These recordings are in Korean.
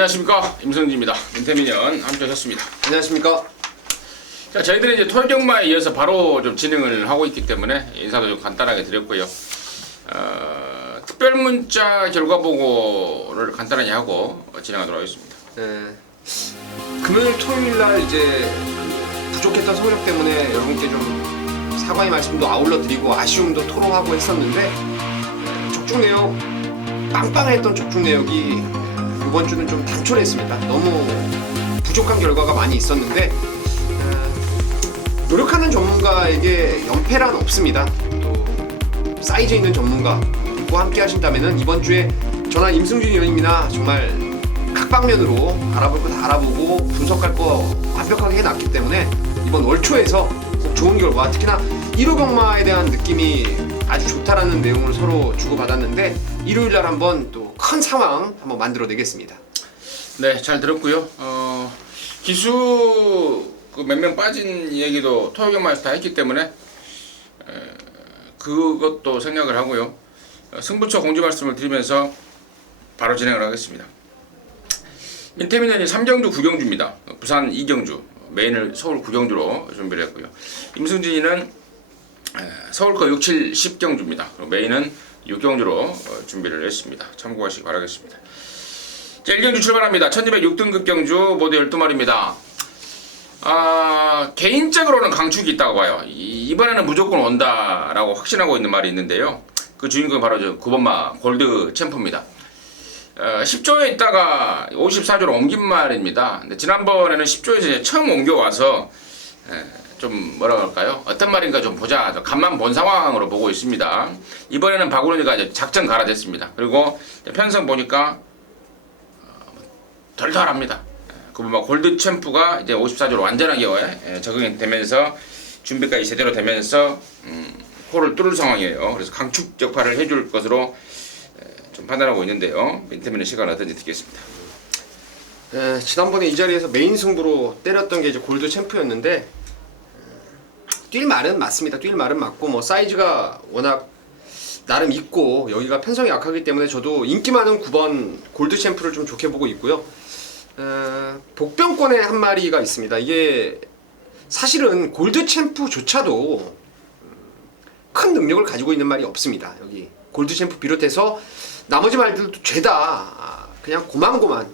안녕하십니까, 임성진입니다. 민태민연 함께 하셨습니다. 안녕하십니까. 자, 저희들은 이제 토요경마에 이어서 바로 좀 진행을 하고 있기 때문에 인사도 좀 간단하게 드렸고요. 특별 문자 결과 보고를 간단하게 하고 진행하도록 하겠습니다. 금요일 토요일 날 이제 부족했던 성적 때문에 여러분께 좀 사과의 말씀도 아울러 드리고 아쉬움도 토로하고 했었는데 적중 내역 빵빵했던 적중 내역이 이번 주는 좀 단촐했습니다. 너무 부족한 결과가 많이 있었는데 노력하는 전문가에게 연패란 없습니다. 또 사이즈 있는 전문가와 함께 하신다면은 이번 주에 저나 임승준 의원님이나 정말 각방면으로 알아볼 거 다 알아보고 분석할 거 완벽하게 해놨기 때문에 이번 월초에서 꼭 좋은 결과, 특히나 1호 경마에 대한 느낌이 아주 좋다라는 내용을 서로 주고받았는데 일요일날 한번 또 큰 상황 한번 만들어내겠습니다. 네, 잘 들었고요. 기수 몇 명 빠진 얘기도 토요경마에서 다 했기 때문에 그것도 생략을 하고요. 승부처 공지 말씀을 드리면서 바로 진행을 하겠습니다. 민태민연이 3경주 9경주입니다. 부산 2경주, 메인을 서울 9경주로 준비를 했고요. 임승진이는 서울거 6, 7, 10경주입니다. 메인은 6경주로 준비를 했습니다. 참고하시기 바라겠습니다. 자, 1경주 출발합니다. 1206등급 경주 모두 12마리입니다. 개인적으로는 강축이 있다고 봐요. 이번에는 무조건 온다라고 확신하고 있는 말이 있는데요. 그 주인공이 바로 저 9번마 골드 챔프입니다. 10조에 있다가 54조로 옮긴 말입니다. 근데 지난번에는 10조에서 처음 옮겨와서 좀 뭐라 할까요? 어떤 말인가 좀 보자. 간만 본 상황으로 보고 있습니다. 이번에는 박우론이가 이제 작전 갈아댔습니다. 그리고 편성 보니까 덜덜합니다. 그보면 골드 챔프가 이제 54조로 완전하게 적응이 되면서 준비까지 제대로 되면서 코를 뚫을 상황이에요. 그래서 강축 역할을 해줄 것으로 좀 판단하고 있는데요. 민태민의 시간 어떤지 듣겠습니다. 지난번에 이 자리에서 메인 승부로 때렸던 게 이제 골드 챔프였는데 뛸 말은 맞습니다. 뛸 말은 맞고 뭐 사이즈가 워낙 나름 있고 여기가 편성이 약하기 때문에 저도 인기 많은 9번 골드 챔프를 좀 좋게 보고 있고요. 복병권에 한 마리가 있습니다. 이게 사실은 골드 챔프조차도 큰 능력을 가지고 있는 말이 없습니다. 여기 골드 챔프 비롯해서 나머지 말들도 죄다 그냥 고만고만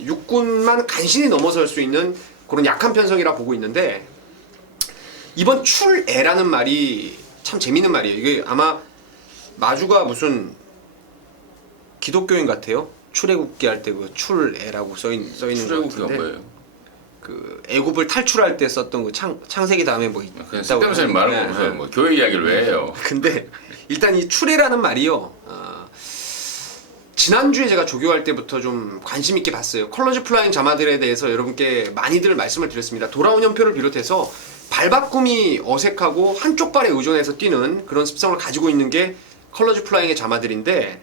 육군만 간신히 넘어설 수 있는 그런 약한 편성이라 보고 있는데, 이번 출애라는 말이 참 재밌는 말이에요. 이게 아마 마주가 무슨 기독교인 같아요. 출애굽기 할 때 그 출애라고 써 있는 것 같은데, 뭐예요? 그 애굽을 탈출할 때 썼던 그 창세기 다음에 뭐 그냥 쓸데없는 말은 무슨 뭐 교회 이야기를 왜 해요? 근데 일단 이 출애라는 말이요. 지난주에 제가 조교할 때부터 좀 관심 있게 봤어요. 컬러즈 플라잉 자마들에 대해서 여러분께 많이들 말씀을 드렸습니다. 돌아온 연표를 비롯해서 발바꿈이 어색하고 한쪽 발에 의존해서 뛰는 그런 습성을 가지고 있는 게 컬러즈 플라잉의 자마들인데,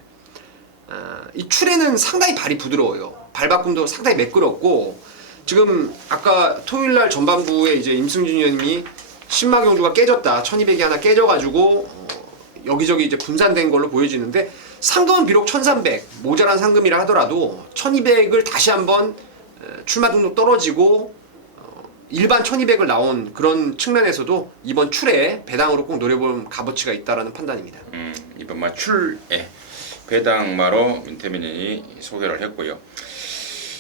이 출애는 상당히 발이 부드러워요. 발바꿈도 상당히 매끄럽고, 지금 아까 토요일날 전반부에 이제 임승준 의원님이 신마경주가 깨졌다, 1200이 하나 깨져가지고 여기저기 이제 분산된 걸로 보여지는데, 상금은 비록 1300 모자란 상금이라 하더라도 1200을 다시 한번 출마 등록 떨어지고 일반 1200을 나온 그런 측면에서도 이번 출에 배당으로 꼭 노려볼 값어치가 있다라는 판단입니다. 이번 출에 배당마로 민태민이 소개를 했고요.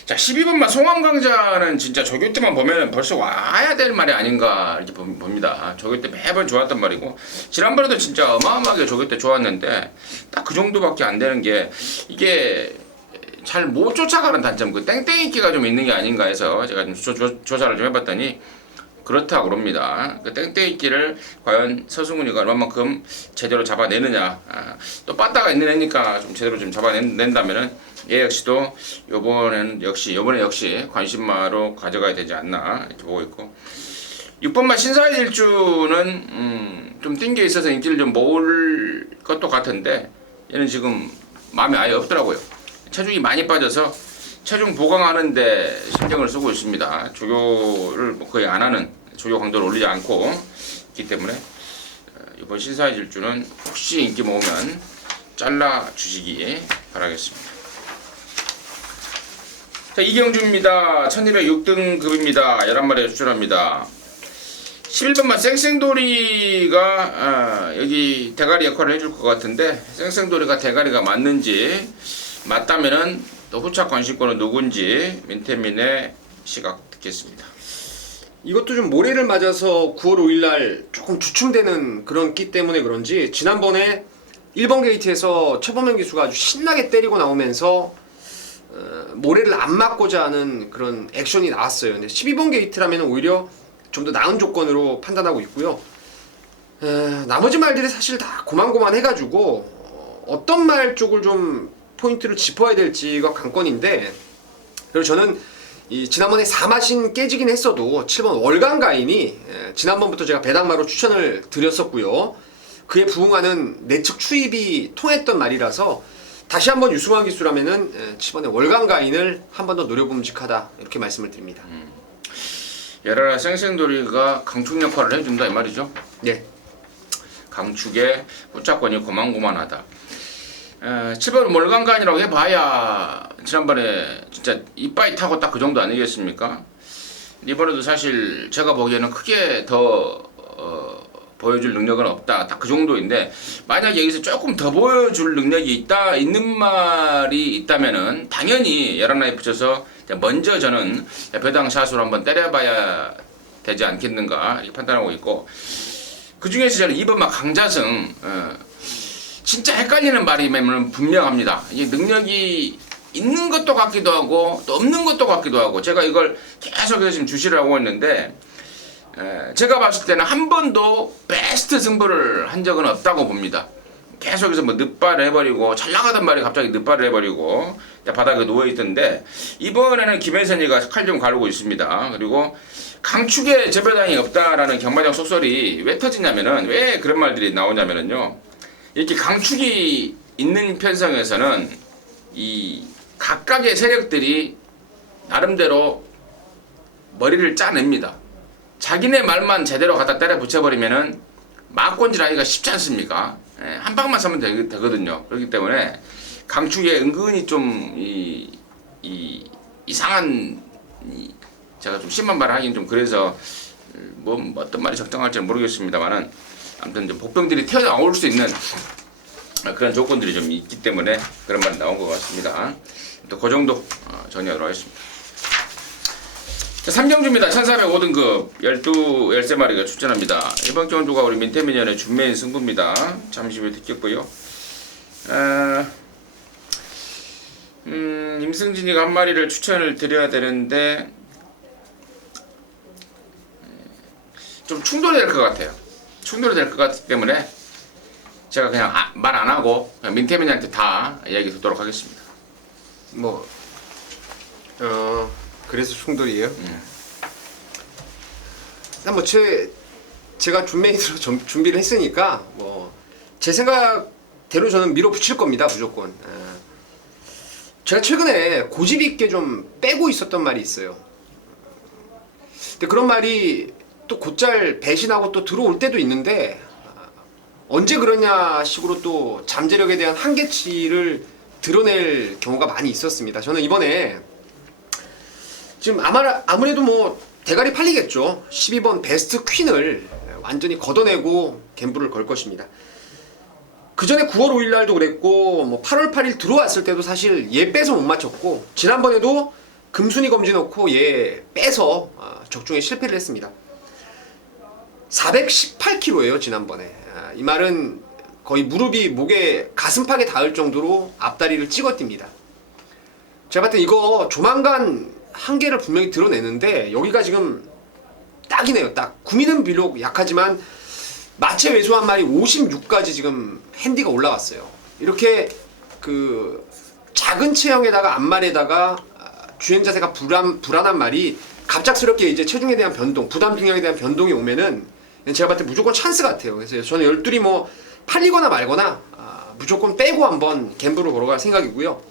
자, 12번마 송암강자는 진짜 조교 때만 보면 벌써 와야 될 말이 아닌가 이렇게 봅니다. 조교 때 매번 좋았단 말이고, 지난번에도 진짜 어마어마하게 조교 때 좋았는데 딱 그 정도밖에 안 되는 게, 이게 잘 못 쫓아가는 단점, 그 땡땡이끼가 좀 있는 게 아닌가 해서 제가 좀 조사를 좀 해봤더니 그렇다고 그럽니다. 그 땡땡이끼를 과연 서승훈이가 얼마만큼 제대로 잡아내느냐, 또 빠따가 있는 애니까 좀 제대로 좀 잡아낸다면은 얘 역시도 요번에 역시 관심마로 가져가야 되지 않나 이렇게 보고 있고, 6번마 신사의 일주는 좀 띵겨 있어서 인기를 좀 모을 것도 같은데 얘는 지금 마음에 아예 없더라고요. 체중이 많이 빠져서 체중 보강하는데 신경을 쓰고 있습니다. 조교를 거의 안 하는, 조교 강도를 올리지 않고 있기 때문에 이번 신사의 질주는 혹시 인기 모으면 잘라 주시기 바라겠습니다. 자, 이경주입니다. 1206등급입니다. 11마리에 출전합니다. 11번만 쌩쌩돌이가 여기 대가리 역할을 해줄 것 같은데 쌩쌩돌이가 대가리가 맞는지 맞다면은 또 후착 관심권은 누군지 민태민의 시각 듣겠습니다. 이것도 좀 모레를 맞아서 9월 5일날 조금 주춤되는 그런 끼 때문에 그런지 지난번에 1번 게이트에서 최범현 기수가 아주 신나게 때리고 나오면서 모래를 안 맞고자 하는 그런 액션이 나왔어요. 근데 12번 게이트라면 오히려 좀 더 나은 조건으로 판단하고 있고요. 나머지 말들이 사실 다 고만고만해가지고 어떤 말 쪽을 좀 포인트를 짚어야 될지가 관건인데, 그리고 저는 이 지난번에 사마신 깨지긴 했어도 7번 월간가인이 지난번부터 제가 배당마로 추천을 드렸었고요. 그에 부응하는 내측 추입이 통했던 말이라서 다시 한번 유승환 기수라면은 7번의 월간가인을 한 번 더 노려봄직하다 이렇게 말씀을 드립니다. 예라라 쌩쌩돌이가 강축 역할을 해준다 이 말이죠. 네. 강축의 후착권이 고만고만하다. 7번 월간간이라고 해봐야 지난번에 진짜 이빠이 타고 딱 그 정도 아니겠습니까? 이번에도 사실 제가 보기에는 크게 더 보여줄 능력은 없다. 딱 그 정도인데 만약 여기서 조금 더 보여줄 능력이 있는 말이 있다면은 당연히 열한라에 붙여서 먼저 저는 배당 샷으로 한번 때려봐야 되지 않겠는가 이렇게 판단하고 있고, 그 중에서 저는 2번 막 강자승 진짜 헷갈리는 말이면 분명합니다. 이게 능력이 있는 것도 같기도 하고 또 없는 것도 같기도 하고, 제가 이걸 계속해서 지금 주시를 하고 있는데 제가 봤을 때는 한 번도 베스트 승부를 한 적은 없다고 봅니다. 계속해서 뭐 늑발을 해버리고 잘 나가던 말이 갑자기 늑발을 해버리고 바닥에 누워있던데, 이번에는 김혜선이가 칼 좀 가르고 있습니다. 그리고 강축에 재배당이 없다라는 경마장 속설이 왜 터지냐면은, 왜 그런 말들이 나오냐면은요, 이렇게 강축이 있는 편성에서는 이 각각의 세력들이 나름대로 머리를 짜냅니다. 자기네 말만 제대로 갖다 때려 붙여버리면은 막권질하기가 쉽지 않습니까? 한 방만 사면 되거든요. 그렇기 때문에 강축에 은근히 좀 이상한 제가 좀 심한 말을 하긴 좀 그래서 뭐 어떤 말이 적당할지는 모르겠습니다만은, 아무튼 좀 복병들이 튀어나올 수 있는 그런 조건들이 좀 있기 때문에 그런 말이 나온 것 같습니다. 또 그 정도 정리하도록 하겠습니다. 자, 3경주입니다. 1405등급 13마리가 출전합니다. 이번 경주가 우리 민태민연의 준매인 승부입니다. 잠시 후에 듣겠고요. 임승진이가 한 마리를 추천을 드려야 되는데 좀 충돌이 될 것 같아요. 충돌이 될 것 같기 때문에 제가 그냥 말 안 하고 민태민한테 다 얘기 듣도록 하겠습니다. 그래서 충돌이에요? 일단 뭐 제가 준메이드로 준비를 했으니까 뭐 제 생각대로 저는 밀어붙일 겁니다, 무조건. 제가 최근에 고집 있게 좀 빼고 있었던 말이 있어요. 근데 그런 말이 또 곧잘 배신하고 또 들어올 때도 있는데, 언제 그러냐 식으로 또 잠재력에 대한 한계치를 드러낼 경우가 많이 있었습니다. 저는 이번에 지금 아무래도 뭐 대가리 팔리겠죠. 12번 베스트 퀸을 완전히 걷어내고 갬블을 걸 것입니다. 그 전에 9월 5일 날도 그랬고, 뭐 8월 8일 들어왔을 때도 사실 얘 빼서 못 맞췄고, 지난번에도 금순위 검지 넣고 얘 빼서 적중에 실패를 했습니다. 418kg예요 지난번에. 이 말은 거의 무릎이 목에 가슴팍에 닿을 정도로 앞다리를 찍어뜁니다. 제가 봤을 때 이거 조만간 한계를 분명히 드러내는데, 여기가 지금 딱이네요. 딱. 구미는 비록 약하지만 마체 외소한 말이 56까지 지금 핸디가 올라왔어요. 이렇게 그 작은 체형에다가 앞말에다가 주행 자세가 불안한 말이 갑작스럽게 이제 체중에 대한 변동, 부담 중량에 대한 변동이 오면은 제가 봤을 때 무조건 찬스 같아요. 그래서 저는 열둘이 뭐 팔리거나 말거나 무조건 빼고 한번 갬블을 걸어갈 생각이고요.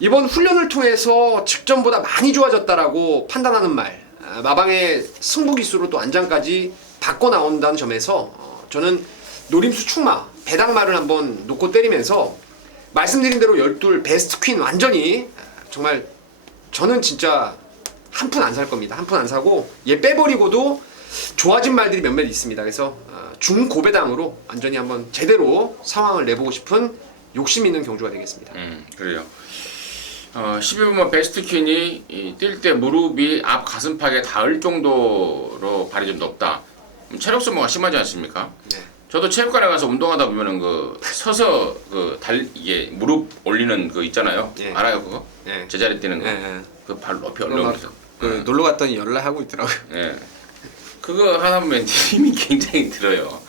이번 훈련을 통해서 직전보다 많이 좋아졌다라고 판단하는 말, 마방의 승부 기수로 또 안장까지 바꿔 나온다는 점에서 저는 노림수 충마, 배당말을 한번 놓고 때리면서 말씀드린 대로 12 베스트 퀸 완전히 정말 저는 진짜 한 푼 안 살 겁니다. 한 푼 안 사고 얘 빼버리고도 좋아진 말들이 몇몇 있습니다. 그래서 중고배당으로 완전히 한번 제대로 상황을 내보고 싶은 욕심 있는 경주가 되겠습니다. 그래요. 12번만 베스트퀸이 뛸 때 무릎이 앞 가슴팍에 닿을 정도로 발이 좀 높다. 체력 소모가 심하지 않습니까? 네. 저도 체육관에 가서 운동하다 보면은 서서 이게 무릎 올리는 거 있잖아요. 예. 알아요 그거? 예. 제자리 뛰는 거. 예. 그 발 높이 올려서. 놀러 갔더니 연락하고 있더라고요. 예. 그거 하다 보면 힘이 굉장히 들어요.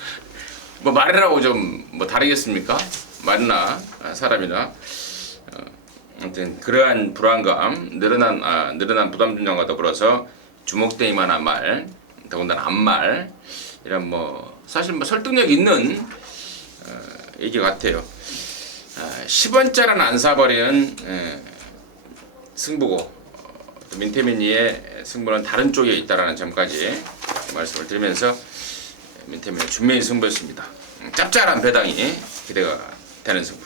뭐 말이라고 좀 뭐 다르겠습니까? 말이나 사람이나. 아무튼 그러한 불안감, 늘어난 부담 중량과 더불어서 주목되기만한 말, 더군다나 앞말 이런 사실 설득력 있는 얘기 같아요. 10원짜리는 안 사버리는 승부고 민태민이의 승부는 다른 쪽에 있다라는 점까지 말씀을 드리면서 민태민의 준매의 승부였습니다. 짭짤한 배당이 기대가 되는 승부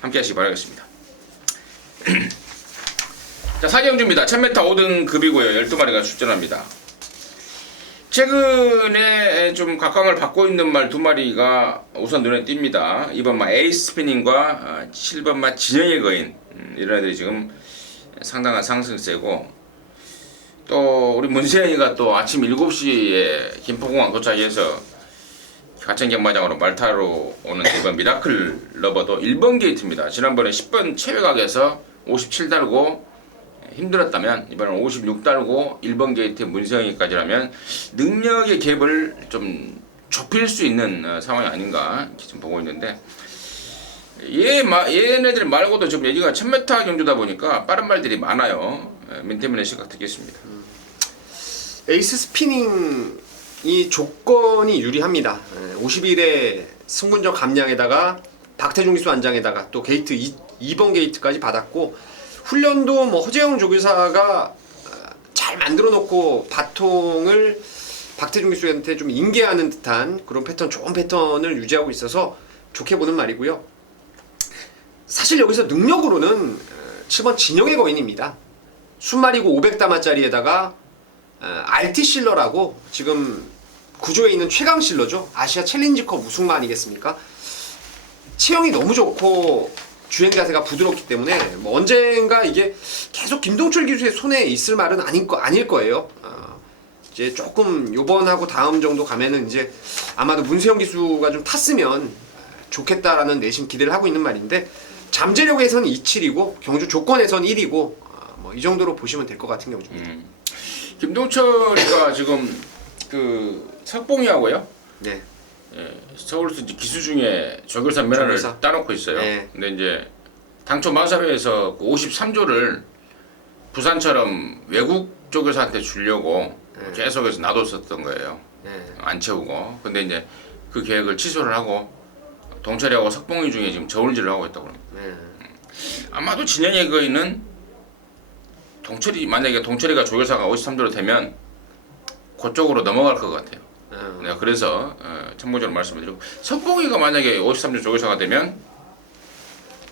함께 하시기 바라겠습니다. 자, 사경주입니다. 1000m 5등 급이고요. 12마리가 출전합니다. 최근에 좀 각광을 받고 있는 말 2마리가 우선 눈에 띕니다. 2번마 에이스 스피닝과 7번마 진영의 거인. 이런 애들이 지금 상당한 상승세고, 또 우리 문세영이가 또 아침 7시에 김포공항 도착해서 가천 경마장으로 말타로 오는 이번 미라클 러버도 1번 게이트입니다. 지난번에 10번 체외각에서 57 달고 힘들었다면 이번엔 56 달고 1번 게이트 문세영이까지라면 능력의 갭을 좀 좁힐 수 있는 상황이 아닌가 이렇게 좀 보고 있는데, 얘네들 말고도 지금 얘기가 1000m 경주다 보니까 빠른 말들이 많아요. 민태민의 시각 듣겠습니다. 에이스 스피닝이 조건이 유리합니다. 50일에 승분적 감량에다가 박태중 기수 안장에다가 또 게이트 2번 게이트까지 받았고, 훈련도 허재영 조교사가 잘 만들어 놓고 바통을 박태중 기수한테 좀 인계하는 듯한 그런 패턴, 좋은 패턴을 유지하고 있어서 좋게 보는 말이고요. 사실 여기서 능력으로는 7번 진영의 거인입니다. 순말이고 500다마짜리에다가 RT 실러라고 지금 구조에 있는 최강 실러죠. 아시아 챌린지컵 우승마 아니겠습니까? 체형이 너무 좋고 주행 자세가 부드럽기 때문에 언젠가 이게 계속 김동철 기수의 손에 있을 말은 아닐 거예요. 이제 조금 요번하고 다음 정도 가면은 이제 아마도 문세영 기수가 좀 탔으면 좋겠다라는 내심 기대를 하고 있는 말인데, 잠재력에서는 27이고 경주 조건에선 1이고 이 정도로 보시면 될 것 같은 경우입니다. 김동철이가 지금 석봉이하고요. 네. 서울서 이제 기수 중에 조교사 면허를 따놓고 있어요. 네. 근데 이제 당초 마사회에서 53조를 부산처럼 외국 조교사한테 주려고 계속해서 놔뒀었던 거예요. 안 채우고. 근데 이제 그 계획을 취소를 하고 동철이하고 석봉이 중에 지금 저울질을 하고 있다고 합니다. 아마도 진영의 거인은 만약에 동철이가 조교사가 53조로 되면 그쪽으로 넘어갈 것 같아요. 네, 그래서 참고적으로 말씀을 드리고, 석봉이가 만약에 53조 조교사가 되면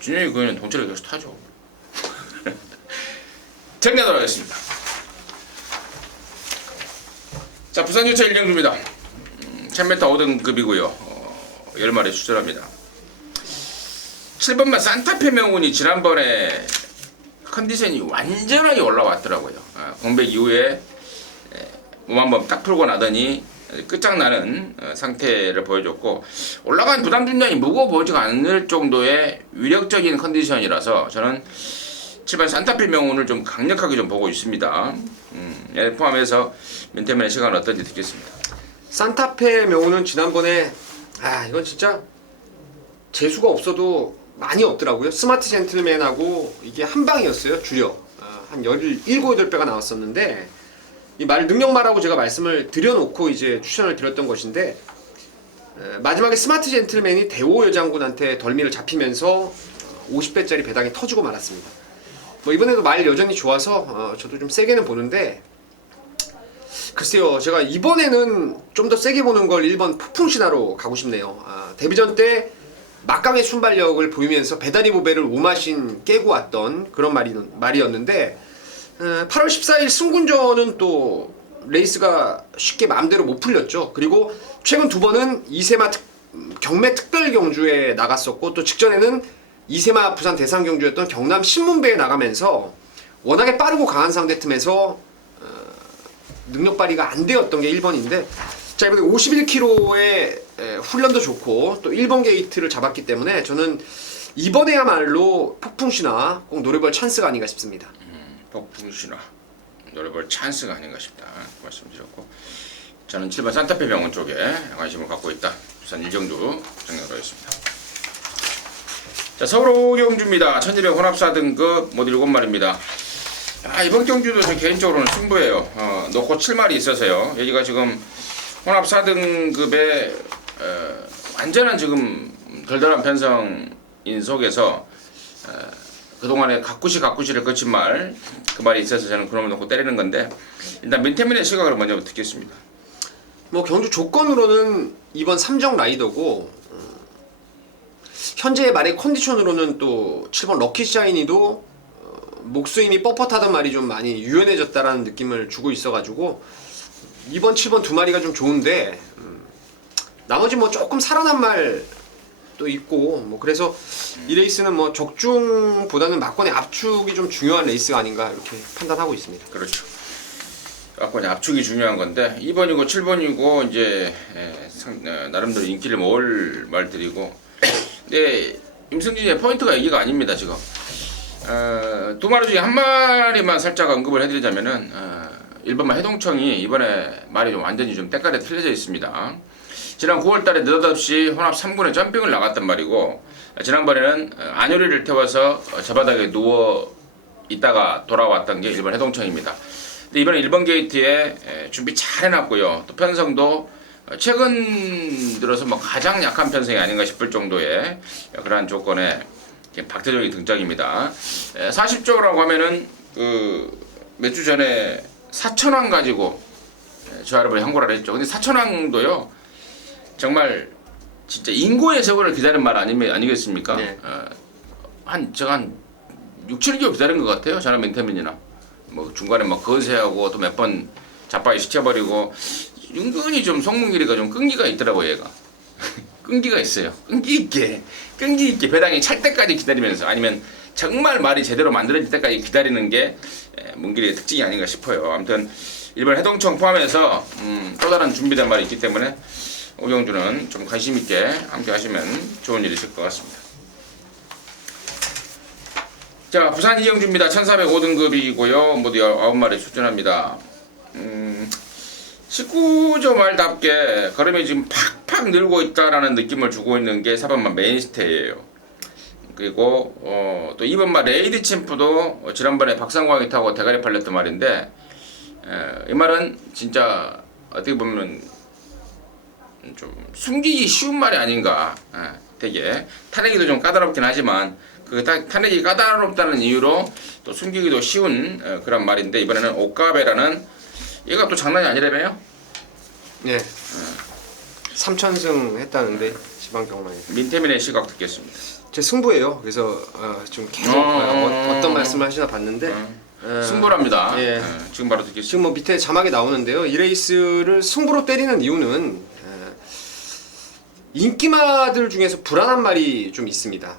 진영의 거인은 동철이가 계속 타죠. 정리하도록 하겠습니다. 자, 부산유차 1경주입니다. 1000m 5등급이고요. 10마리 출전합니다. 7번만 산타페 명운이 지난번에 컨디션이 완전하게 올라왔더라고요. 공백 이후에 몸 한번 딱 풀고 나더니 끝장나는 상태를 보여줬고, 올라간 부담 중량이 무거워 보이지가 않을 정도의 위력적인 컨디션이라서 저는 7번 산타페 명운을 좀 강력하게 좀 보고 있습니다. 포함해서 민태민의 시간은 어떤지 듣겠습니다. 산타페 명호는 지난번에 이건 진짜 재수가 없어도 많이 없더라고요. 스마트 젠틀맨하고 이게 한 방이었어요. 주력 한 17, 8배가 나왔었는데, 이 말 능력말하고 제가 말씀을 드려놓고 이제 추천을 드렸던 것인데, 마지막에 스마트 젠틀맨이 대호 여장군한테 덜미를 잡히면서 50배짜리 배당이 터지고 말았습니다. 이번에도 말 여전히 좋아서 저도 좀 세게는 보는데, 글쎄요, 제가 이번에는 좀 더 세게 보는 걸 1번 폭풍신화로 가고 싶네요. 데뷔전 때 막강의 순발력을 보이면서 배다리 보배를 오마신 깨고 왔던 그런 말이었는데, 8월 14일 승군전은 또 레이스가 쉽게 마음대로 못 풀렸죠. 그리고 최근 두 번은 이세마 경매 특별 경주에 나갔었고 또 직전에는 이세마 부산 대상 경주였던 경남 신문배에 나가면서 워낙에 빠르고 강한 상대 틈에서 능력 발휘가 안 되었던 게 1번인데 자 이번에 51km의 훈련도 좋고 또 1번 게이트를 잡았기 때문에 저는 이번에야말로 폭풍신화 꼭 노려볼 찬스가 아닌가 싶습니다. 폭풍신화 노려볼 찬스가 아닌가 싶다 말씀드렸고 저는 7번 산타페 병원 쪽에 관심을 갖고 있다. 부산 일정도 정리하도록 하겠습니다. 자 서울 오경주입니다. 1200 혼합 4등급 모두 7마리입니다. 이번 경주도 저 개인적으로는 승부예요. 놓고 7마리 있어서요. 여기가 지금 혼합 4등급의 완전한 지금 덜덜한 편성인 속에서 그동안에 가꾸시를 거친 말 그 말이 있어서 저는 그놈을 놓고 때리는 건데 일단 민태민의 시각을 먼저 듣겠습니다. 뭐 경주 조건으로는 이번 3정 라이더고 현재의 말의 컨디션으로는 또 7번 럭키샤이니도 목스임이 뻣뻣하던 말이 좀 많이 유연해졌다라는 느낌을 주고 있어가지고 이번 7번 두 마리가 좀 좋은데 나머지 뭐 조금 살아난 말도 있고 뭐 그래서 이 레이스는 뭐 적중보다는 막권의 압축이 좀 중요한 레이스가 아닌가 이렇게 판단하고 있습니다. 그렇죠. 막권의 압축이 중요한 건데 2번이고 7번이고 이제 나름대로 인기를 모을 말들이고 근데 임승진의 포인트가 여기가 아닙니다 지금. 두 마리 중에 한 마리만 살짝 언급을 해드리자면은 1번만 해동청이 이번에 말이 좀 완전히 좀 때깔에 틀려져 있습니다. 지난 9월달에 느닷없이 혼합 3군에 점핑을 나갔단 말이고 지난번에는 안효리를 태워서 저 바닥에 누워 있다가 돌아왔던 게 1번 해동청입니다. 근데 이번에 1번 게이트에 준비 잘 해놨고요. 또 편성도 최근 들어서 뭐 가장 약한 편성이 아닌가 싶을 정도의 그러한 조건에 박태종이 등장입니다. 40조라고 하면은 몇 주 전에 사천왕 가지고 저 여러분이 항고라를 했죠. 근데 사천왕도요 정말 진짜 인고의 세월을 기다린 말 아니겠습니까? 네. 제가 한 6, 7개월 기다린 것 같아요. 저는 맹태민이나 뭐 중간에 막 거세하고 또 몇 번 자빠이 시켜버리고 은근히 좀 송문길이가 좀 끈기가 있더라고요. 얘가 끈기가 있어요. 끈기 있게 배당이 찰 때까지 기다리면서 아니면 정말 말이 제대로 만들어질 때까지 기다리는 게 문길이의 특징이 아닌가 싶어요. 아무튼 일본 해동청 포함해서 또 다른 준비된 말이 있기 때문에 오경주는 좀 관심 있게 함께 하시면 좋은 일이 있을 것 같습니다. 자 부산 이경주입니다. 1405등급이고요. 모두 9마리 출전합니다. 19조 말답게 걸음이 지금 팍팍 늘고 있다라는 느낌을 주고 있는 게 4번마 메인스테이예요. 그리고 또 2번마 레이디 챔프도 지난번에 박상광이 타고 대가리 팔렸던 말인데 이 말은 진짜 어떻게 보면 좀 숨기기 쉬운 말이 아닌가. 되게 타내기도 좀 까다롭긴 하지만 그 타내기 까다롭다는 이유로 또 숨기기도 쉬운 그런 말인데 이번에는 오카베라는 얘가 또 장난이 아니라며요? 네. 3천승 했다는데 지방 경마에. 민태민의 시각 듣겠습니다. 제 승부예요. 그래서 좀 계속 어떤 말씀을 하시나 봤는데 승부랍니다. 예. 지금 바로 듣겠습니다. 지금 뭐 밑에 자막에 나오는데요. 이 레이스를 승부로 때리는 이유는 인기마들 중에서 불안한 말이 좀 있습니다.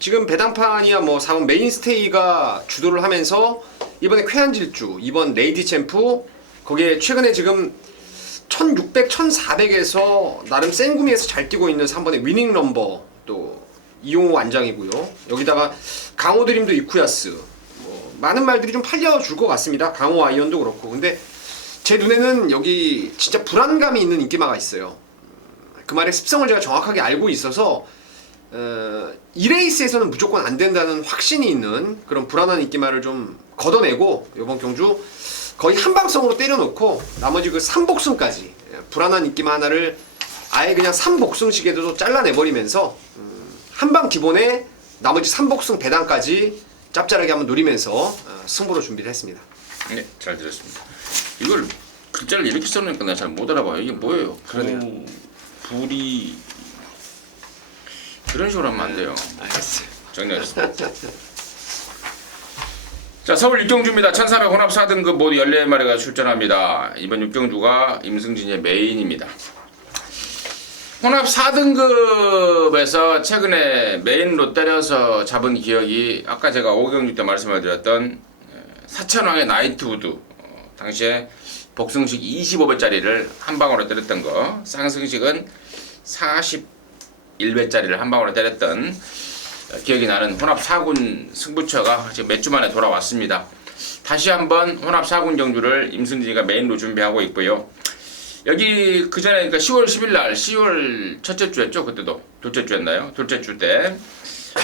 지금 배당판이야 뭐 4번 메인스테이가 주도를 하면서 이번에 쾌한질주, 이번 레이디 챔프 거기에 최근에 지금 1600, 1400에서 나름 센 구미에서 잘 뛰고 있는 3번의 위닝 넘버 또 이용호 완장이고요. 여기다가 강호 드림도 이쿠야스 뭐 많은 말들이 좀 팔려줄 것 같습니다. 강호 아이언도 그렇고. 근데 제 눈에는 여기 진짜 불안감이 있는 인기마가 있어요. 그 말의 습성을 제가 정확하게 알고 있어서 이 레이스에서는 무조건 안 된다는 확신이 있는 그런 불안한 인기마를 좀 걷어내고 이번 경주 거의 한방성으로 때려놓고 나머지 그 3복승까지 불안한 인기마 하나를 아예 그냥 3복승식에도 잘라내버리면서 한방 기본에 나머지 3복승 배당까지 짭짤하게 한번 노리면서 승부로 준비를 했습니다. 네, 잘 들었습니다. 이걸 글자를 이렇게 써놓으니까 내가 잘 못 알아봐요. 이게 뭐예요? 그러네요. 불이 그런 식으로 하면 안 돼요. 알겠어요. 정리하겠습니다. 자, 서울 육경주입니다. 1400 혼합 4등급 모두 14마리가 출전합니다. 이번 육경주가 임승진의 메인입니다. 혼합 4등급에서 최근에 메인로 때려서 잡은 기억이 아까 제가 5경주 때 말씀을 드렸던 사천왕의 나이트우드, 당시에 복승식 25배짜리를 한 방울에 때렸던 거, 쌍승식은 41배짜리를 한 방울에 때렸던 기억이 나는 혼합 4군 승부처가 지금 몇 주 만에 돌아왔습니다. 다시 한번 혼합 4군 경주를 임승진이가 메인로 준비하고 있고요. 여기 그 전에 그러니까 10월 10일 날 10월 첫째 주였죠. 그때도 둘째 주였나요? 둘째 주 때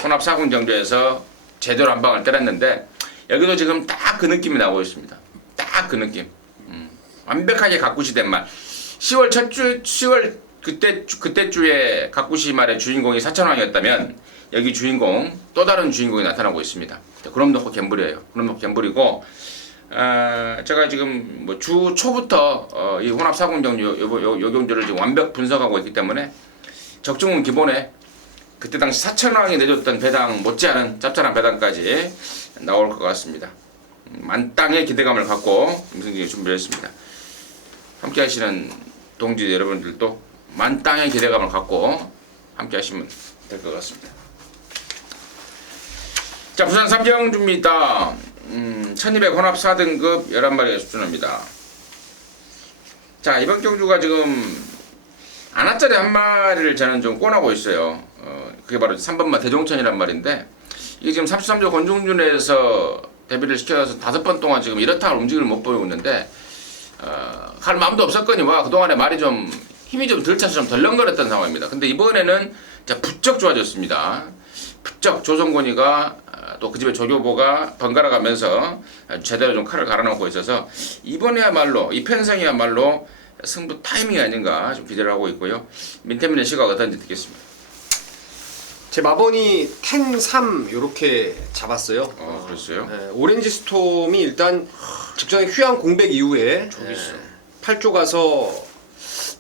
혼합 4군 경주에서 제대로 한 방을 때렸는데 여기도 지금 딱 그 느낌이 나오고 있습니다. 딱 그 느낌. 완벽하게 가꾸시 된 말. 10월 첫 주, 10월 그때 주에 가꾸시 말의 주인공이 사천왕이었다면 여기 주인공 또 다른 주인공이 나타나고 있습니다. 그럼 놓고 갬블이에요. 그럼 놓고 갬블이고 제가 지금 뭐 주 초부터 이 혼합 4군 경주 요 경주를 지금 완벽 분석하고 있기 때문에 적중은 기본에 그때 당시 사천왕이 내줬던 배당 못지않은 짭짤한 배당까지 나올 것 같습니다. 만땅의 기대감을 갖고 임승진이 준비를 했습니다. 함께 하시는 동지 여러분들도 만땅의 기대감을 갖고 함께 하시면 될 것 같습니다. 자, 부산 삼경주입니다. 1200 혼합 4등급 11마리가 출전합니다. 자, 이번 경주가 지금 아나짜리 한 마리를 저는 좀 권하고 있어요. 그게 바로 3번마 대종천이란 말인데 이게 지금 33조 권중준에서 데뷔를 시켜서 5번 동안 지금 이렇다 할 움직임을 못 보이고 있는데 갈 마음도 없었거니와 그동안에 말이 좀 힘이 좀 덜 차서 좀 덜렁거렸던 상황입니다. 근데 이번에는 부쩍 좋아졌습니다. 부쩍 조성곤이가 또 그 집의 조교보가 번갈아 가면서 제대로 좀 칼을 갈아놓고 있어서 이번에야말로 이 편성이야말로 승부 타이밍이 아닌가 좀 기대를 하고 있고요. 민태민의 시각 어떤지 듣겠습니다. 제 마번이 10-3 요렇게 잡았어요. 그랬어요? 네, 오렌지 스톰이 일단 직전에 휴양 공백 이후에 8조 가서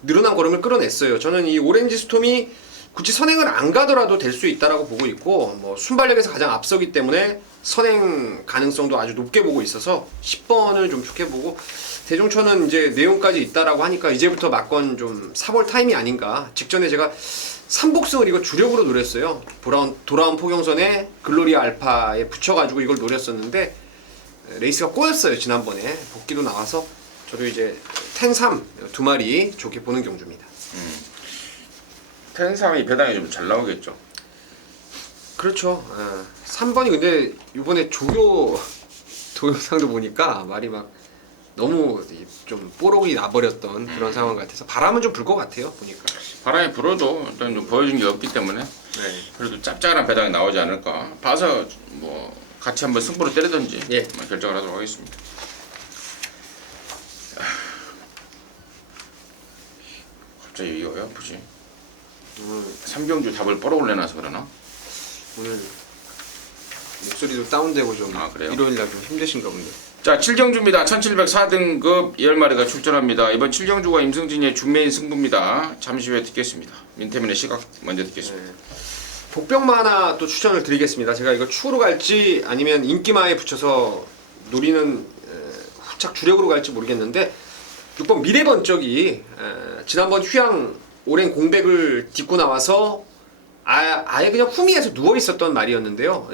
늘어난 걸음을 끌어냈어요. 저는 이 오렌지 스톰이 굳이 선행을 안 가더라도 될 수 있다라고 보고 있고 뭐 순발력에서 가장 앞서기 때문에 선행 가능성도 아주 높게 보고 있어서 10번을 좀 좋게 보고 대종천은 이제 내용까지 있다라고 하니까 이제부터 막건 좀 사볼 타임이 아닌가. 직전에 제가 3복승을 이거 주력으로 노렸어요. 돌아온 포경선에 글로리아 알파에 붙여가지고 이걸 노렸었는데 레이스가 꼬였어요. 지난번에 복귀도 나와서 저도 이제 10-3 두 마리 좋게 보는 경주입니다. 10-3이 배당이 좀 잘 나오겠죠. 그렇죠. 3번이 근데 이번에 조교 동영상도 보니까 말이 막 너무 좀 뽀록이 나버렸던 그런 상황 같아서 바람은 좀 불 것 같아요. 보니까 바람이 불어도 일단 좀 보여준 게 없기 때문에 그래도 짭짤한 배당이 나오지 않을까 봐서 뭐 같이 한번 승부를 때리든지 결정을 하도록 하겠습니다. 갑자기 이거 왜 아프지? 삼경주 답을 뽀록을 내놔서 그러나? 오늘 목소리도 다운되고 좀 그래요? 일요일날 좀 힘드신가 본데. 자, 7경주입니다. 1704등급 10마리가 출전합니다. 이번 7경주가 임승진의 준메인 승부입니다. 잠시 후에 듣겠습니다. 민태민의 시각 먼저 듣겠습니다. 복병마 하나 또 추천을 드리겠습니다. 제가 이거 추후로 갈지 아니면 인기마에 붙여서 노리는 후착 주력으로 갈지 모르겠는데 6번 미래번쩍이 지난번 휴양 오랜 공백을 딛고 나와서 아예 그냥 후미에서 누워 있었던 말이었는데요.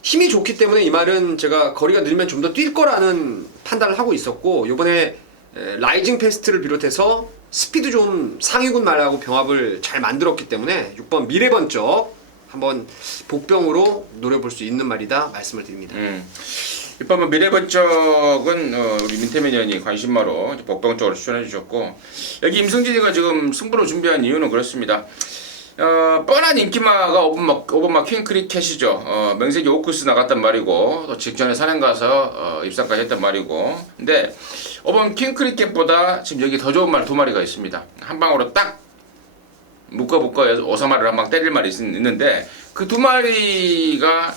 힘이 좋기 때문에 이 말은 제가 거리가 늘면 좀 더 뛸 거라는 판단을 하고 있었고 요번에 라이징 페스트를 비롯해서 스피드 좀 상위군 말하고 병합을 잘 만들었기 때문에 6번 미래번쩍 한번 복병으로 노려볼 수 있는 말이다 말씀을 드립니다. 6번 미래번쩍은 우리 민태민 의원이 관심마로 복병 쪽으로 추천해 주셨고 여기 임승진이가 지금 승부로 준비한 이유는 그렇습니다. 뻔한 인기마가 오버마 퀸크리켓이죠. 명색이 오크스 나갔단 말이고 또 직전에 산행 가서 입상까지 했단 말이고 근데 오번 퀸크리켓보다 지금 여기 더 좋은 말 두 마리가 있습니다. 한 방으로 딱 묶어 오사마를 한 방 때릴 말이 있는데 그 두 마리가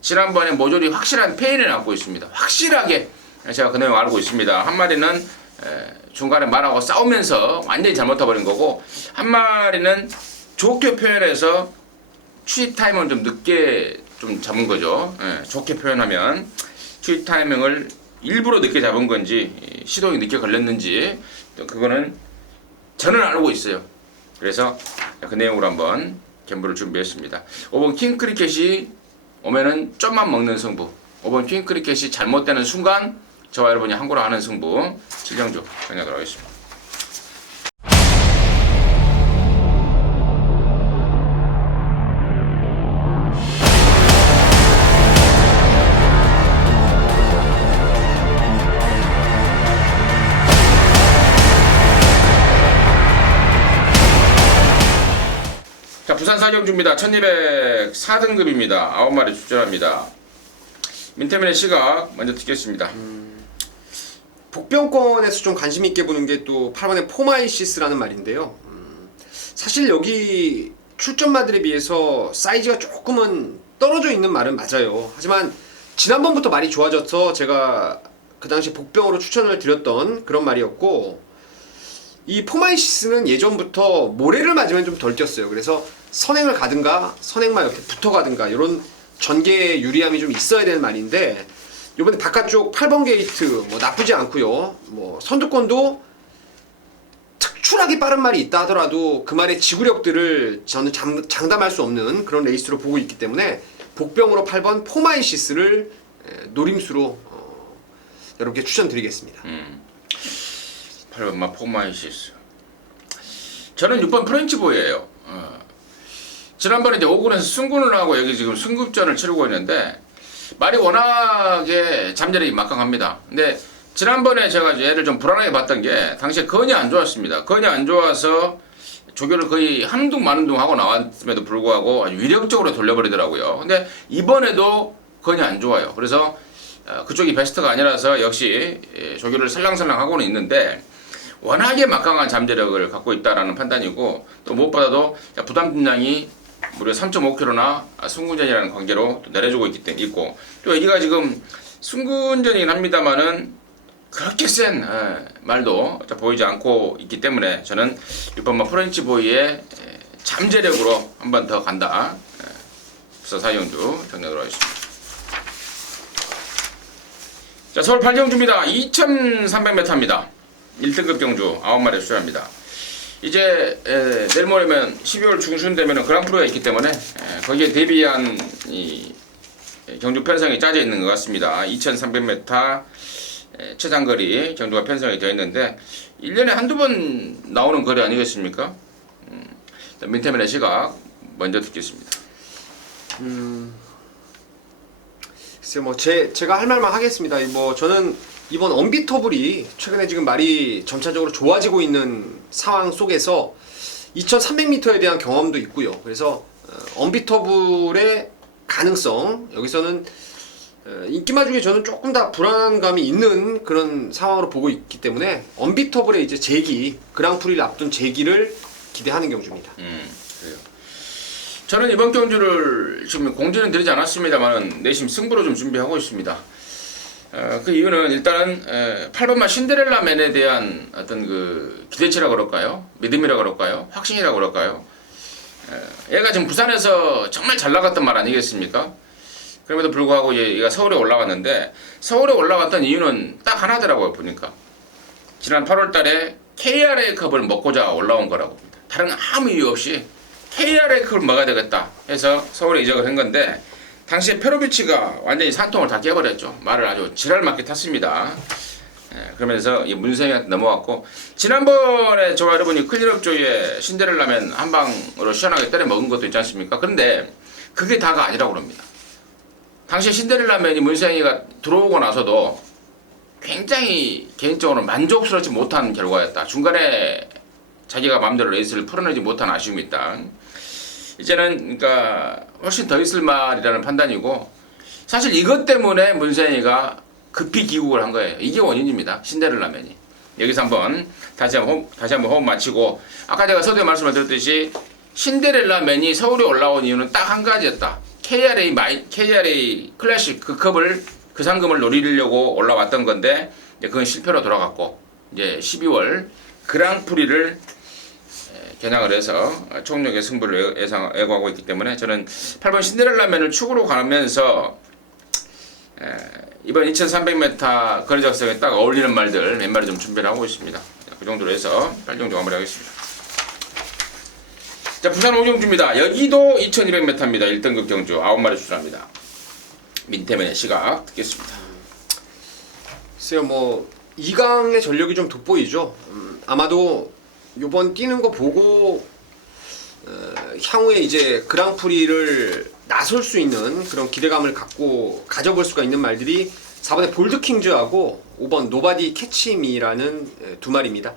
지난번에 모조리 확실한 페인을 안고 있습니다. 확실하게 제가 그 내용 알고 있습니다. 한 마리는 중간에 말하고 싸우면서 완전히 잘못해버린 거고 한 마리는 좋게 표현해서 취입 타임을 좀 늦게 좀 잡은 거죠. 좋게 표현하면 퀴 타이밍을 일부러 늦게 잡은 건지 시동이 늦게 걸렸는지 그거는 저는 알고 있어요. 그래서 그 내용으로 한번 갬블을 준비했습니다. 5번 킹크리켓이 오면은 점만 먹는 승부, 5번 킹크리켓이 잘못되는 순간 저와 여러분이 한고로 하는 승부, 진정주 정리하도록 하겠습니다. 자, 부산 사경주입니다. 1204등급입니다. 9마리 출전합니다. 민태민의 시각 먼저 듣겠습니다. 복병권에서 좀 관심 있게 보는 게 또 8번의 포마이시스라는 말인데요. 사실 여기 출전마들에 비해서 사이즈가 조금은 떨어져 있는 말은 맞아요. 하지만 지난번부터 말이 좋아져서 제가 그 당시 복병으로 추천을 드렸던 그런 말이었고, 이 포마이시스는 예전부터 모래를 맞으면 좀 덜 뛰었어요. 그래서 선행을 가든가 선행만 이렇게 붙어가든가 이런 전개의 유리함이 좀 있어야 되는 말인데, 이번에 바깥쪽 8번 게이트 뭐 나쁘지 않고요. 뭐 선두권도 특출하게 빠른 말이 있다 하더라도 그 말의 지구력들을 저는 장담할 수 없는 그런 레이스로 보고 있기 때문에 복병으로 8번 포마이시스를 노림수로 여러분께 추천드리겠습니다. 8번 포마이시스. 저는 6번 프렌치보이예요. 지난번에 이제 5군에서 승군을 하고 여기 지금 승급전을 치르고 있는데 말이 워낙에 잠재력이 막강합니다. 근데 지난번에 제가 얘를 좀 불안하게 봤던 게 당시에 건이 안 좋았습니다. 건이 안 좋아서 조교를 거의 하는 둥 마는 둥 하고 나왔음에도 불구하고 아주 위력적으로 돌려버리더라고요. 근데 이번에도 건이 안 좋아요. 그래서 그쪽이 베스트가 아니라서 역시 조교를 살랑살랑 하고는 있는데 워낙에 막강한 잠재력을 갖고 있다라는 판단이고, 또 무엇보다도 부담 분량이 무려 3.5kg나 승군전이라는 관계로 또 내려주고 있고, 또 여기가 지금 승군전이긴 합니다만은 그렇게 센 말도 보이지 않고 있기 때문에 저는 6번마 프렌치 보이의 잠재력으로 한 번 더 간다. 부산 사경주 정리하도록 하겠습니다. 자, 서울 8경주입니다. 2300m입니다. 1등급 경주 9마리 출전합니다. 이제 내일 모레면 12월 중순 되면 그랑프로가 있기 때문에 거기에 대비한 이 경주 편성이 짜져 있는 것 같습니다. 2300m 최장거리 경주가 편성이 되어 있는데 1년에 한두 번 나오는 거리 아니겠습니까? 민태민의 시각 먼저 듣겠습니다. 글쎄요, 뭐 제가 할 말만 하겠습니다. 뭐 저는 이번 언비터블이 최근에 지금 말이 점차적으로 좋아지고 있는 상황 속에서 2300m에 대한 경험도 있고요. 그래서 언비터블의 가능성, 여기서는 인기마 중에 저는 조금 다 불안감이 있는 그런 상황으로 보고 있기 때문에 언비터블의 이제 재기, 그랑프리를 앞둔 재기를 기대하는 경주입니다. 그래요. 저는 이번 경주를 지금 공지는 드리지 않았습니다만 내심 승부로 좀 준비하고 있습니다. 그 이유는 일단은 8번마 신데렐라맨에 대한 어떤 그 기대치라 그럴까요? 믿음이라 그럴까요? 확신이라 그럴까요? 얘가 지금 부산에서 정말 잘 나갔던 말 아니겠습니까? 그럼에도 불구하고 얘가 서울에 올라갔는데, 서울에 올라갔던 이유는 딱 하나더라고요. 보니까 지난 8월달에 KRA컵을 먹고자 올라온 거라고 봅니다. 다른 아무 이유 없이 KRA컵을 먹어야 되겠다 해서 서울에 이적을 한 건데, 당시에 페로비치가 완전히 산통을 다 깨버렸죠. 말을 아주 지랄맞게 탔습니다. 그러면서 이 문세영한테 넘어왔고, 지난번에 저와 여러분이 클린업조의 신데렐라맨 한 방으로 시원하게 때려 먹은 것도 있지 않습니까? 그런데 그게 다가 아니라고 합니다. 당시에 신데렐라맨이 문세영이가 들어오고 나서도 굉장히 개인적으로 만족스럽지 못한 결과였다. 중간에 자기가 마음대로 레이스를 풀어내지 못한 아쉬움이 있다. 이제는 그러니까 훨씬 더 있을 말이라는 판단이고, 사실 이것 때문에 문세영이가 급히 귀국을 한 거예요. 이게 원인입니다. 신데렐라맨이. 여기서 한번 다시 한번 호흡 마치고, 아까 제가 서두에 말씀을 드렸듯이 신데렐라맨이 서울에 올라온 이유는 딱 한 가지였다. KRA 클래식 그 컵을, 그 상금을 노리려고 올라왔던 건데, 이제 그건 실패로 돌아갔고, 이제 12월 그랑프리를 겨냥을 해서 총력의 승부를 예고하고 있기 때문에 저는 8번 신데렐라맨을 축으로 가면서 이번 2300m 거리 작성에 딱 어울리는 말들 몇 마리 좀 준비를 하고 있습니다. 그 정도로 해서 빨리 마무리하겠습니다. 자, 부산 오경주입니다. 여기도 2200m입니다. 1등급 경주 9마리 출전합니다. 민태면의 시각 듣겠습니다. 글쎄요, 뭐 이강의 전력이 좀 돋보이죠. 아마도 요번 뛰는 거 보고 향후에 이제 그랑프리를 나설 수 있는 그런 기대감을 가져볼 수가 있는 말들이 4번의 볼드킹즈하고 5번 노바디 캐치미라는 두 마리입니다.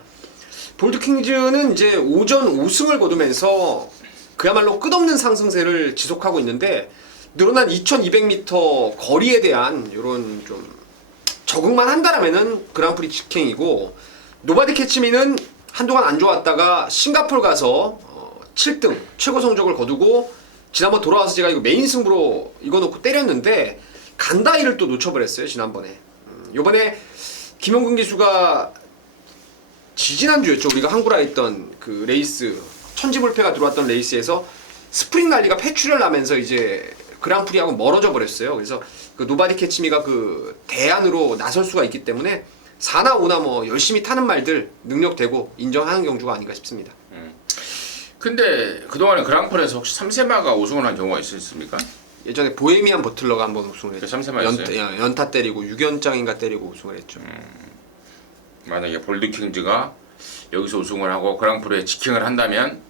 볼드킹즈는 이제 오전 5승을 거두면서 그야말로 끝없는 상승세를 지속하고 있는데 늘어난 2200m 거리에 대한 이런 좀 적응만 한다라면은 그랑프리 직행이고, 노바디 캐치미는 한동안 안 좋았다가 싱가포르 가서 7등 최고 성적을 거두고 지난번 돌아와서 제가 이거 메인 승부로 이거 놓고 때렸는데 간다이를 또 놓쳐버렸어요 지난번에. 요번에 김용근 기수가 지지난주였죠, 우리가 항구라 했던 그 레이스 천지불패가 들어왔던 레이스에서 스프링 랠리가 폐출혈 나면서 이제 그랑프리하고 멀어져 버렸어요. 그래서 그 노바디 캐치미가 그 대안으로 나설 수가 있기 때문에 4나 5나 뭐 열심히 타는 말들 능력되고 인정하는 경주가 아닌가 싶습니다. 근데 그동안에 그랑프리에서 혹시 3세마가 우승을 한 경우가 있었습니까? 예전에 보헤미안 버틀러가 한번 우승을 했죠. 3세마였어요? 연타 때리고 6연장인가 때리고 우승을 했죠. 만약에 볼드킹즈가 여기서 우승을 하고 그랑프리에 직행을 한다면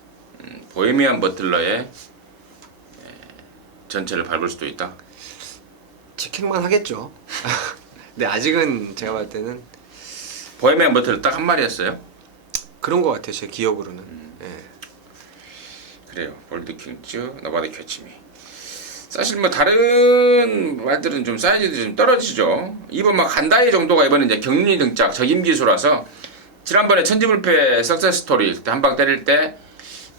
보헤미안 버틀러의 전체를 밟을 수도 있다. 직행만 하겠죠. 근데 아직은 제가 봤을 때는 보헤미안 버틀러 딱 한 마리였어요. 그런 것 같아요, 제 기억으로는. 예. 그래요. 볼드킹즈, 노바디 캐치미. 사실 뭐 다른 말들은 좀 사이즈도 좀 떨어지죠. 이번 막 간다이 정도가 이번에 이제 경륜이 등짝 적임 기수라서 지난번에 천지불패 석세스 스토리 한 방 때릴 때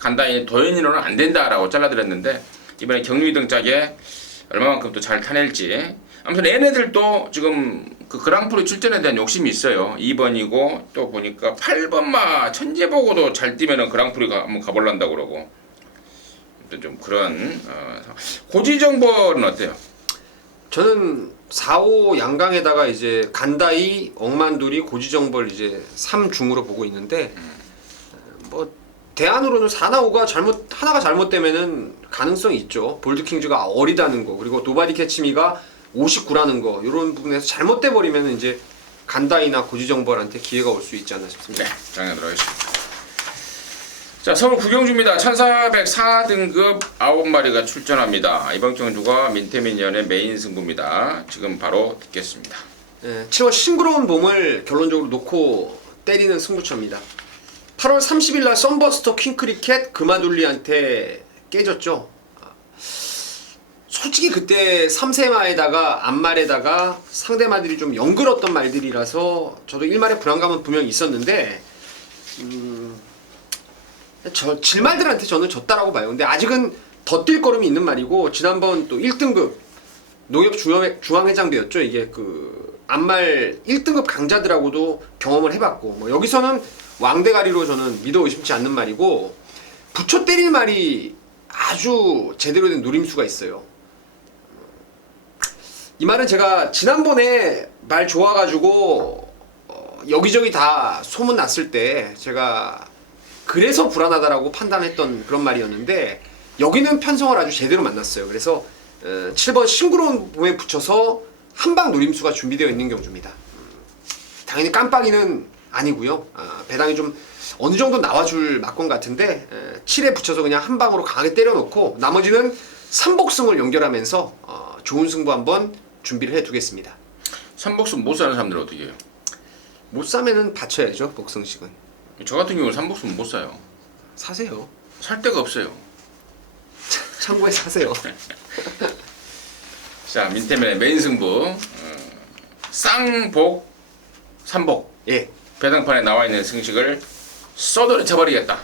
간다이 도연이로는 안 된다라고 잘라드렸는데 이번에 경륜이 등짝에 얼마만큼 또 잘 타낼지. 아무튼 얘네들도 지금 그 그랑프리 출전에 대한 욕심이 있어요. 2번이고 또 보니까 8번마 천재보고도 잘 뛰면은 그랑프리가 한번 가볼란다고 그러고. 좀 그런 고지정보는 어때요? 저는 4, 5 양강에다가 이제 간다이, 억만돌이, 고지정벌 이제 3중으로 보고 있는데 뭐 대안으로는 4나 5가 하나가 잘못되면은 가능성이 있죠. 볼드킹즈가 어리다는 거, 그리고 노바디 캐치미가 59라는 거, 이런 부분에서 잘못돼 버리면 이제 간다이나 고지정벌한테 기회가 올 수 있지 않나 싶습니다. 네, 장에 들어가겠습니다. 자, 서울 구경주입니다. 1404등급 9마리가 출전합니다. 이번 경주가 민태민연의 메인 승부입니다. 지금 바로 듣겠습니다. 7월 싱그러운 봄을 결론적으로 놓고 때리는 승부처입니다. 8월 30일 날 썬버스터 퀸크리켓 금화둘리한테 깨졌죠. 솔직히 그때 3세마에다가 앞말에다가 상대마들이 좀 연글었던 말들이라서 저도 1말의 불안감은 분명히 있었는데 질말들한테 저는 졌다라고 봐요. 근데 아직은 더 뛸 걸음이 있는 말이고, 지난번 또 1등급 농협 중앙회장배였죠. 이게 그 앞말 1등급 강자들하고도 경험을 해봤고, 뭐 여기서는 왕대가리로 저는 믿어 의심치 않는 말이고, 붙여 때릴 말이 아주 제대로 된 노림수가 있어요. 이 말은 제가 지난번에 말 좋아가지고 여기저기 다 소문 났을 때 제가 그래서 불안하다라고 판단했던 그런 말이었는데, 여기는 편성을 아주 제대로 만났어요. 그래서 7번 싱그러운 봄에 붙여서 한방 노림수가 준비되어 있는 경주입니다. 당연히 깜빡이는 아니고요. 배당이 좀 어느 정도 나와줄 막건 같은데 7에 붙여서 그냥 한 방으로 강하게 때려놓고 나머지는 3복승을 연결하면서 좋은 승부 한번 준비를 해두겠습니다. 3복승 못 사는 사람들은 어떻게 해요? 못 사면은 받쳐야죠, 복승식은. 저 같은 경우는 3복승 못 사요. 사세요. 살 데가 없어요. 참고에 사세요. 자, 민태면의 메인 승부 쌍복 3복 예. 배당판에 나와 있는 승식을 쏘돌이 쳐버리겠다.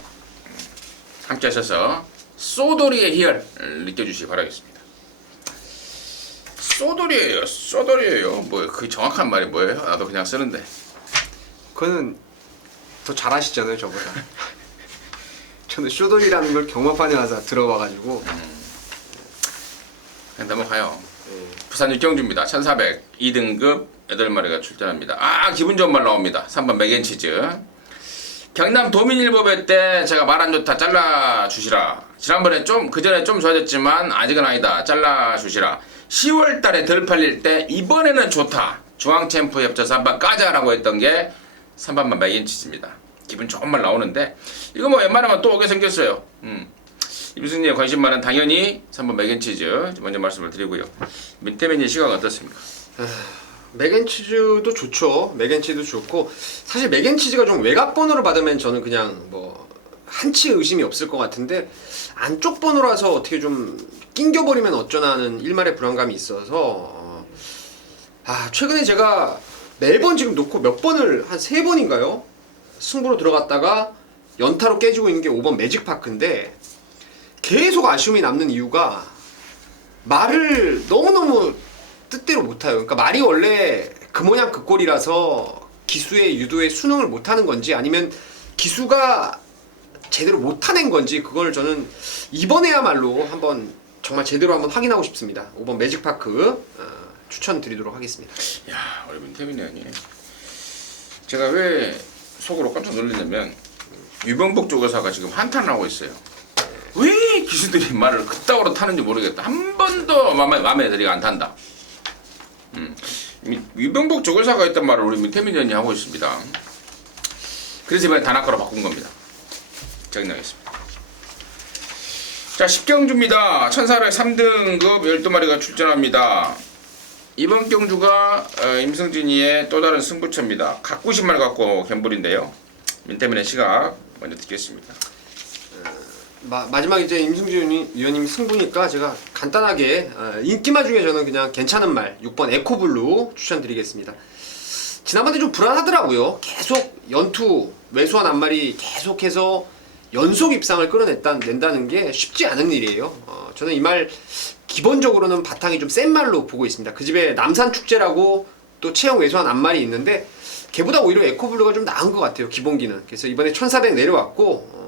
함께 하셔서 쏘돌이의 희열 느껴주시기 바라겠습니다. 쏘돌이에요. 뭐 그 정확한 말이 뭐예요? 나도 그냥 쓰는데. 그거는 더 잘하시잖아요, 저보다. 저는 쇼돌이라는 걸 경마판에 와서 들어봐가지고. 그냥 넘어가요. 부산 육경주입니다. 1400 2등급 8마리가 출전합니다. 기분 좋은 말 나옵니다. 3번 맥앤치즈. 경남 도민일보배 때 제가 말 안 좋다 잘라주시라. 지난번에 그 전에 좀 좋아졌지만 아직은 아니다 잘라주시라. 10월 달에 덜 팔릴 때 이번에는 좋다. 중앙챔프 협쳐서 한번 까자라고 했던 게 3번만 맥앤치즈입니다. 기분 좋은 말 나오는데 이거 뭐 웬만하면 또 오게 생겼어요. 임승진의 관심 많은 당연히 3번 맥앤치즈 먼저 말씀을 드리고요. 민태민의 시각은 어떻습니까? 맥앤치즈도 좋죠. 맥앤치즈도 좋고 사실 맥앤치즈가 좀 외곽 번호를 받으면 저는 그냥 뭐 한치 의심이 없을 것 같은데 안쪽 번호라서 어떻게 좀 낑겨버리면 어쩌나 하는 일말의 불안감이 있어서 최근에 제가 매번 지금 놓고 몇 번을 한 3번인가요? 승부로 들어갔다가 연타로 깨지고 있는 게 5번 매직파크인데 계속 아쉬움이 남는 이유가 말을 너무너무 뜻대로 못해요. 그러니까 말이 원래 그 모양 그 꼴이라서 기수의 유도에 순응을 못하는 건지 아니면 기수가 제대로 못하는 건지 그걸 저는 이번에야말로 한번 정말 제대로 한번 확인하고 싶습니다. 5번 매직파크 추천드리도록 하겠습니다. 야, 우리 민태민이 형이 제가 왜 속으로 깜짝 놀랐냐면 유병복 조교사가 지금 한탄을 하고 있어요. 왜 기수들이 말을 그따구로 타는지 모르겠다. 한 번도 마음에 들이가 안 탄다. 유병복 조교사가 했던 말을 우리 민태민 형이 하고 있습니다. 그래서 이번에 단학가로 바꾼 겁니다. 정리하겠습니다. 자, 10경주입니다. 1400 3등급 12마리가 출전합니다. 이번 경주가 임승진이의 또 다른 승부처입니다. 각구신말 갖고 갬블인데요. 민태민의 시각 먼저 듣겠습니다. 마지막 이제 임승진 위원님 승부니까 제가 간단하게 인기말 중에 저는 그냥 괜찮은 말 6번 에코블루 추천드리겠습니다. 지난번에 좀 불안하더라고요. 계속 연투 외수한 앞말이 계속해서 연속 입상을 끌어낸다는 게 쉽지 않은 일이에요. 저는 이 말 기본적으로는 바탕이 좀 센 말로 보고 있습니다. 그 집에 남산 축제라고 또 체형 외수한 앞말이 있는데 걔보다 오히려 에코블루가 좀 나은 것 같아요. 기본기는. 그래서 이번에 1400 내려왔고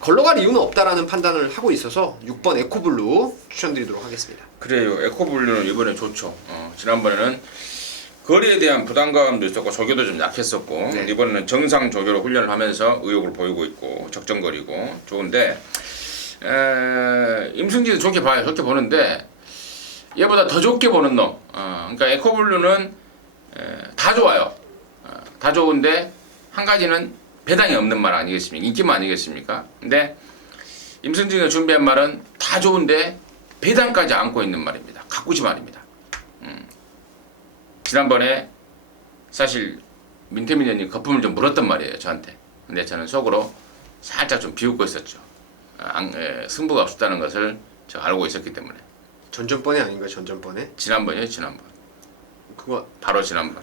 걸러갈 이유는 없다라는 판단을 하고 있어서 6번 에코블루 추천드리도록 하겠습니다. 그래요. 에코블루는 이번에 좋죠. 지난번에는 거리에 대한 부담감도 있었고 조교도 좀 약했었고 네. 이번에는 정상 조교로 훈련을 하면서 의욕을 보이고 있고 적정거리고 좋은데 임승진도 좋게 봐요. 좋게 보는데 얘보다 더 좋게 보는 놈. 그러니까 에코블루는 다 좋아요. 다 좋은데 한 가지는 배당이 없는 말 아니겠습니까? 인기만 아니겠습니까? 근데 임승진이가 준비한 말은 다 좋은데 배당까지 안고 있는 말입니다. 가꾸지 말입니다. 지난번에 사실 민태민 의원님 거품을 좀 물었단 말이에요. 저한테. 근데 저는 속으로 살짝 좀 비웃고 있었죠. 승부가 없었다는 것을 제가 알고 있었기 때문에. 전전번에 아닌가요? 전전번에? 지난번이에요. 지난번. 그거 바로 지난번.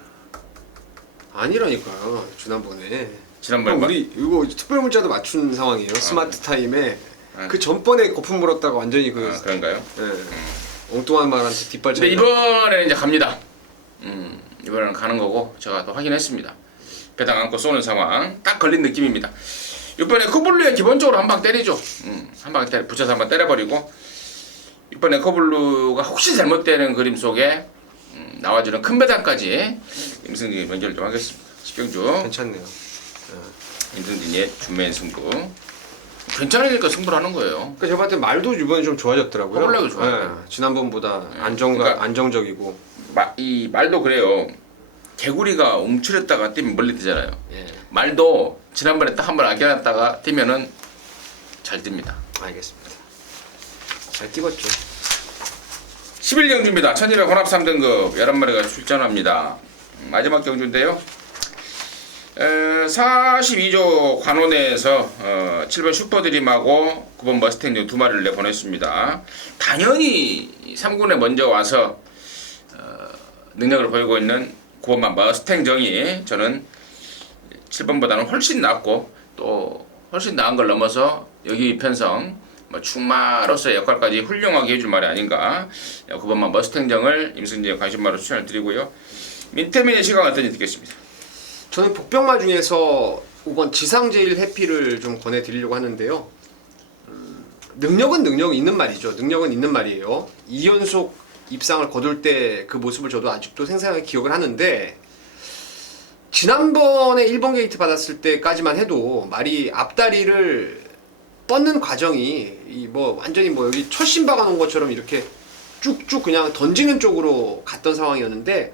아니라니까요. 지난번에. 지난번에 우리 이거 특별 문자도 맞춘 상황이에요. 스마트 타임에 그 전번에 거품 물었다가 완전히 그런가요? 엉뚱한 말한테 뒷발 근데 차이. 이번에는 이제 갑니다. 이번에는 가는 거고 제가 또 확인했습니다. 배당 안고 쏘는 상황 딱 걸린 느낌입니다. 이번에 코블루에 기본적으로 한 방 때리죠. 한 방 붙여서 한 방 때려버리고 이번에 코블루가 혹시 잘못되는 그림 속에 나와주는 큰 배당까지 임승진이 연결 좀 하겠습니다. 10경주 괜찮네요. 임승진의 준매인 승부. 괜찮으니까 승부를 하는 거예요. 그러니까 제가 봤을 때 말도 이번에 좀 좋아졌더라고요. 호블락이 좋아요. 지난번보다 그러니까 안정적이고. 이 말도 그래요. 개구리가 움츠렸다가 뛰면 멀리 뛰잖아요. 예. 말도 지난번에 딱 한 번 아껴놨다가 뛰면은 잘 뜁니다. 알겠습니다. 잘 뛰었죠. 11경주입니다. 1200 혼합 3등급 11마리가 출전합니다. 마지막 경주인데요. 42조 관원에서 7번 슈퍼드림하고 9번 머스탱 등 2마리를 내보냈습니다. 당연히 3군에 먼저 와서 능력을 보이고 있는 9번만 머스탱 정이 저는 7번보다는 훨씬 낫고 또 훨씬 나은 걸 넘어서 여기 편성 충마로서의 역할까지 훌륭하게 해줄 말이 아닌가. 9번만 머스탱 정을 임승진의 관심마로 추천을 드리고요. 민태민의 시각 어떤지 듣겠습니다. 저는 복병말 중에서 5번 지상제일 해피를 좀 권해드리려고 하는데요. 능력은 있는 말이죠. 능력은 있는 말이에요. 2연속 입상을 거둘 때 그 모습을 저도 아직도 생생하게 기억을 하는데 지난번에 1번 게이트 받았을 때까지만 해도 말이 앞다리를 뻗는 과정이 이 뭐 완전히 뭐 여기 철심 박아 놓은 것처럼 이렇게 쭉쭉 그냥 던지는 쪽으로 갔던 상황이었는데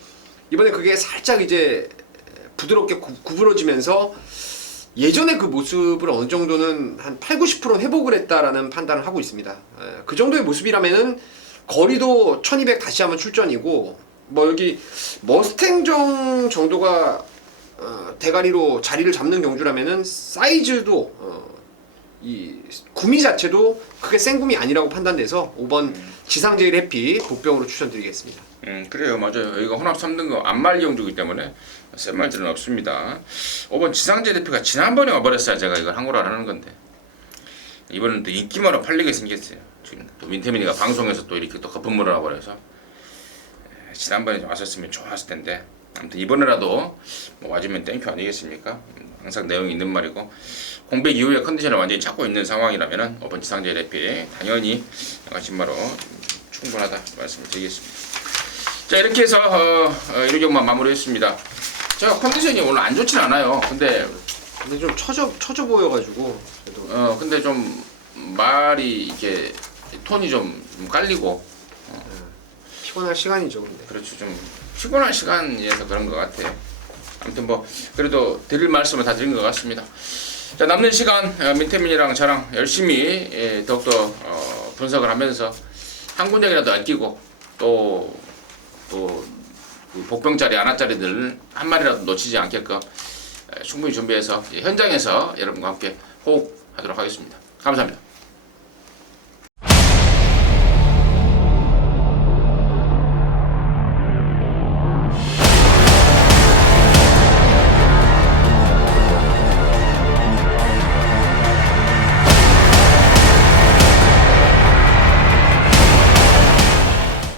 이번에 그게 살짝 이제 부드럽게 구부러지면서 예전의 그 모습을 어느 정도는 한 8, 90%는 회복을 했다라는 판단을 하고 있습니다. 그 정도의 모습이라면은 거리도 1200 다시 한번 출전이고 뭐 여기 머스탱정 정도가 대가리로 자리를 잡는 경주라면은 사이즈도 이 구미 자체도 크게 센 구미 아니라고 판단돼서 5번 지상제일 해피 복병으로 추천드리겠습니다. 그래요, 맞아요. 이거 혼합 3등급 안말 경주이기 때문에 센 말들은 없습니다. 5번 지상제 대표가 지난번에 와버렸어야 제가 이걸 항고를 하는 건데 이번엔 또 인기만으로 팔리게 생겼어요. 지금 또 민태민이가 방송에서 또 이렇게 또 거품물을 와버려서 지난번에 왔었으면 좋았을 텐데 아무튼 이번에라도 뭐 와주면 땡큐 아니겠습니까? 항상 내용이 있는 말이고 공백 이후에 컨디션을 완전히 찾고 있는 상황이라면은 5번 지상제 대표 당연히 양가신마로 충분하다 말씀을 드리겠습니다. 자, 이렇게 해서 1호경만 마무리했습니다. 제가 컨디션이 오늘 안 좋진 않아요. 근데 좀 처져 보여가지고 그래도 근데 좀 말이 이게 톤이 좀 깔리고 피곤할 시간이죠. 근데 그렇죠. 좀 피곤한 시간이어서 그런 것 같아요. 아무튼 뭐 그래도 드릴 말씀을 다 드린 것 같습니다. 자, 남는 시간 민태민이랑 저랑 열심히 더욱더 분석을 하면서 한 군데라도 아끼고 또 복병짜리 안화짜리들 한 마리라도 놓치지 않게끔 충분히 준비해서 현장에서 여러분과 함께 호흡하도록 하겠습니다. 감사합니다.